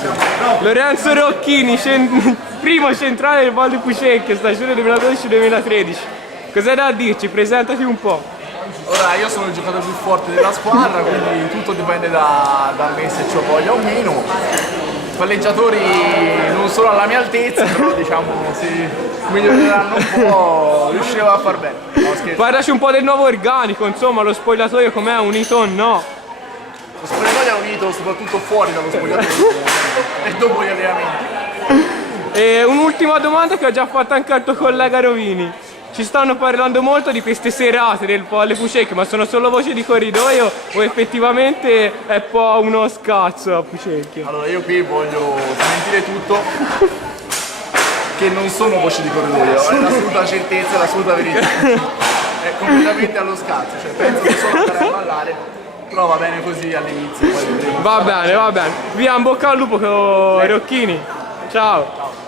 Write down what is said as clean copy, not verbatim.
grazie. Lorenzo Rocchini, primo centrale del Val di Pucecchio, stagione 2012-2013. Cos'hai da dirci? Presentati un po'. Ora, io sono il giocatore più forte della squadra, quindi tutto dipende da me se ho voglia o meno. I palleggiatori non sono alla mia altezza, però diciamo se miglioreranno un po' riuscirò a far bene. No, scherzo. Parlaci un po' del nuovo organico, insomma, lo spogliatoio com'è, unito o no? Lo spogliatoio è unito soprattutto fuori dallo spogliatoio e dopo gli allenamenti. E un'ultima domanda che ho già fatto anche al tuo collega Rovini. Ci stanno parlando molto di queste serate del Valle Pucecchio, ma sono solo voci di corridoio o effettivamente è un po' uno scazzo a Pucecchio? Allora io qui voglio smentire tutto, che non sono voci di corridoio, è l'assoluta certezza e l'assoluta verità. È completamente allo scazzo, cioè penso che solo andare a ballare, però va bene così all'inizio, poi vedremo. Va bene, va bene. Via, in bocca al lupo con Rocchini. Ciao.